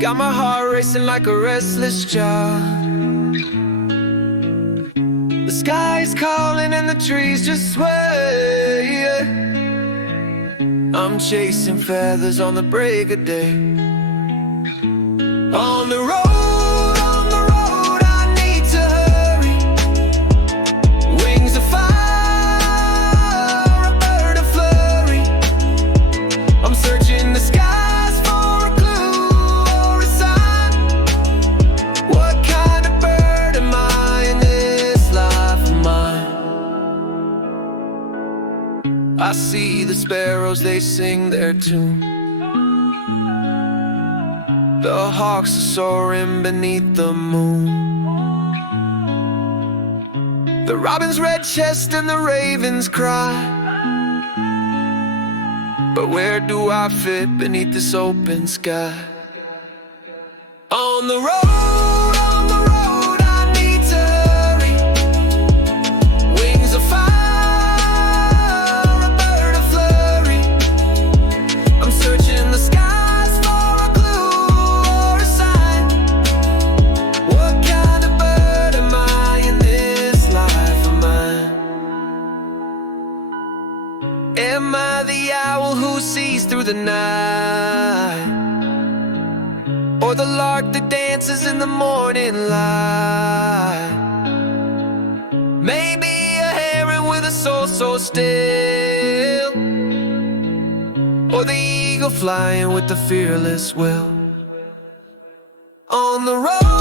Got my heart racing like a restless child. The sky's calling and the trees just sway. I'm chasing feathers on the break of day. On the road, I need to hurry. Wings of fire, a bird of flurry. I'm searching the skies for a clue or a sign. What kind of bird am I in this life of mine? I see the sparrows, they sing their tune. The hawks are soaring beneath the moon. The robin's red chest and the raven's cry. But where do I fit beneath this open sky? On the road, I need to hurry. Wings of fire, a bird of flurry. I'm searching the skies for a clue or a sign. What kind of bird am I in this life of mine? Am I the owl who sees through the night? Or the lark that dances in the morning light? Maybe a heron with a soul so still, or the eagle flying with the fearless will. On the road,